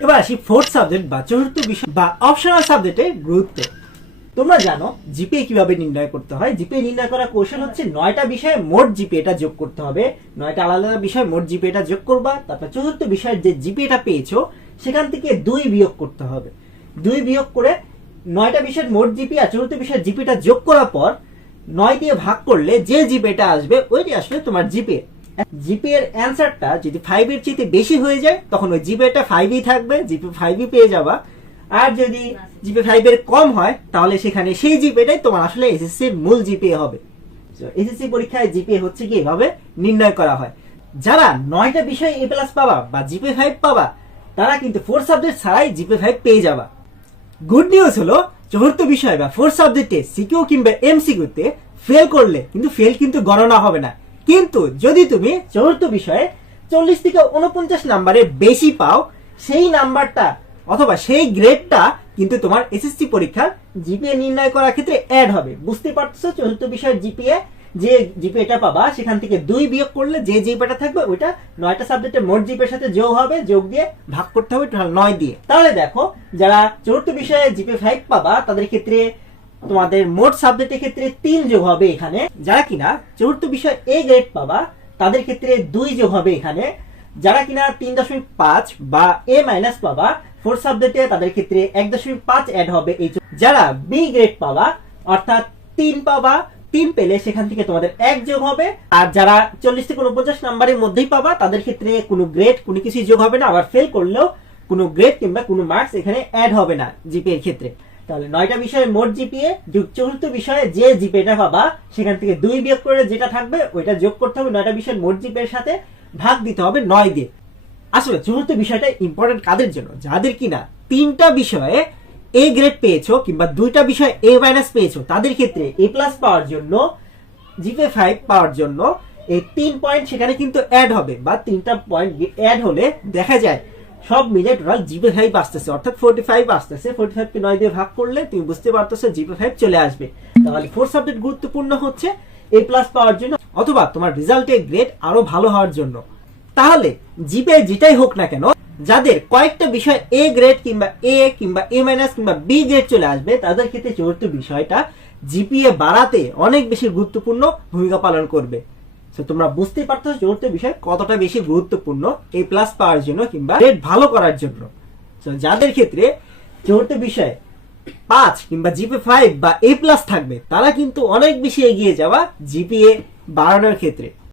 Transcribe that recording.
এবার আসি fourth subject বা চতুর্থ বিষয় বা অপশনাল সাবজেক্টের গুরুত্ব। তোমরা জানো জিপিএ কিভাবে নির্ণয় করতে হয়। জিপিএ নির্ণয় করার কৌশল হচ্ছে 9টা বিষয়ে মোট জিপিএটা যোগ করতে হবে। 9টা আলাদা আলাদা বিষয় মোট জিপিএটা যোগ করবা, তারপর চতুর্থ বিষয়ের যে জিপিএটা পেয়েছো সেখান থেকে 2 বিয়োগ করতে হবে। 2 বিয়োগ করে 9টা বিষয়ের মোট জিপি আর চতুর্থ বিষয়ের জিপিএটা যোগ করার পর 9 দিয়ে ভাগ করলে যে জিপিএটা আসবে ওইটি আসলে তোমার জিপিএ। জিপিএ এর অ্যান্সারটা যদি 5 এর চেয়ে বেশি হয়ে যায় তখন ওই জিপিএটা 5ই থাকবে, জিপিএ 5ই পেয়ে যাবা। আর যদি জিপিএ 5 এর কম হয় তাহলে সেখানে সেই জিপিএটাই তোমার আসলে এসএসসি এর মূল জিপিএ হবে। এসএসসি পরীক্ষায় জিপিএ হচ্ছে কি এভাবে নির্ণয় করা হয়। যারা 9টা বিষয়ে এ প্লাস পাবা বা জিপিএ 5 পাবা তারা কিন্তু 4 সাবজেক্ট ছাড়াই জিপিএ 5 পেয়ে যাবা। গুড নিউজ হলো চতুর্থ বিষয় বা 4 সাবজেক্টে সিকিউ কিংবা এমসিকিউতে ফেল করলে ফেল কিন্তু গণনা হবে না। কিন্তু যদি তুমি চতুর্থ বিষয়ে 40 থেকে 49 নাম্বারের বেশি পাও সেই নাম্বারটা অথবা সেই গ্রেডটা কিন্তু তোমার এসএসসি পরীক্ষার জিপিএ নির্ণয় করার ক্ষেত্রে অ্যাড হবে। বুঝতে পারছো, চতুর্থ বিষয়ের জিপিএ যে জিপিএটা পাবা সেখান থেকে 2 বিয়োগ করলে যে জিপিএটা থাকবে ওইটা 9টা সাবজেক্টের মোট জিপিএর সাথে যোগ হবে, যোগ দিয়ে ভাগ করতে হবে টোটাল 9 দিয়ে। তাহলে দেখো যারা চতুর্থ বিষয়ে জিপিএ 5 পাবা তাদের ক্ষেত্রে তোমাদের মোট সাবজেক্টের ক্ষেত্রে 3 যোগ হবে এখানে। যারা কিনা চতুর্থ বিষয় এ গ্রেড পাবা তাদের ক্ষেত্রে 2 যোগ হবে এখানে। যারা কিনা 3.5 বা এ মাইনাস পাবা 4 সাবজেক্টে তাদের ক্ষেত্রে 1.5 অ্যাড হবে। এই যারা বি গ্রেড পাবা অর্থাৎ 3 পাবা, 3 পেলে সেখান থেকে তোমাদের 1 যোগ হবে। আর যারা 40 থেকে 49 নাম্বারের মধ্যেই পাবা তাদের ক্ষেত্রে কোনো গ্রেড কোনো কিছুই যোগ হবে না। আবার ফেল করলেও কোনো গ্রেড কিংবা কোনো মার্কস এখানে অ্যাড হবে না জিপিএ এর ক্ষেত্রে। তাহলে 9টা বিষয়ের মোট জিপিএ চতুর্থ বিষয়ে যে জিপিএটা পাবা সেখান থেকে 2 বিয়োগ করে যেটা থাকবে ওইটা যোগ করতে হবে 9টা বিষয়ের মোট জিপিএ এর সাথে, ভাগ দিতে হবে 9 দিয়ে। আসলে চতুর্থ বিষয়টা ইম্পর্টেন্ট কাদের জন্য? যাদের কিনা 3টা বিষয়ে এ গ্রেড পেয়েছো কিংবা 2টা বিষয়ে এ মাইনাস পেয়েছো তাদের ক্ষেত্রে এ প্লাস পাওয়ার জন্য, জিপিএ 5 পাওয়ার জন্য এই 3 পয়েন্ট সেখানে কিন্তু অ্যাড হবে বা 3টা পয়েন্ট অ্যাড হলে দেখা যায় সব মিলে টোটাল জিপিএ 5 আসতেছে, অর্থাৎ 45 আসতেছে। 45 কে 9 দিয়ে ভাগ করলে তুমি বুঝতে পারতেছো জিপিএ 5 চলে আসবে। তাহলে 4 সাবজেক্ট গুরুত্বপূর্ণ হচ্ছে এ প্লাস পাওয়ার জন্য অথবা তোমার রেজাল্টের গ্রেড আরো ভালো হওয়ার জন্য। তাহলে জিপিএ যেটাই হোক না কেন যাদের কয়েকটা বিষয় এ গ্রেড কিংবা এ মাইনাস কিংবা বি গ্রেড চলে আসবে তাদের ক্ষেত্রে চতুর্থ বিষয়টা জিপিএ বাড়াতে অনেক বেশি গুরুত্বপূর্ণ ভূমিকা পালন করবে। তো তোমরা বুঝতে পারছো চতুর্থ বিষয় কতটা বেশি গুরুত্বপূর্ণ এ প্লাস পাওয়ার জন্য কিংবা গ্রেড ভালো করার জন্য। তো যাদের ক্ষেত্রে চতুর্থ বিষয় 5 কিংবা জিপিএ 5 বা এ প্লাস থাকবে তারা কিন্তু অনেক বেশি এগিয়ে যাওয়া জিপিএ বাড়ানোর ক্ষেত্রে।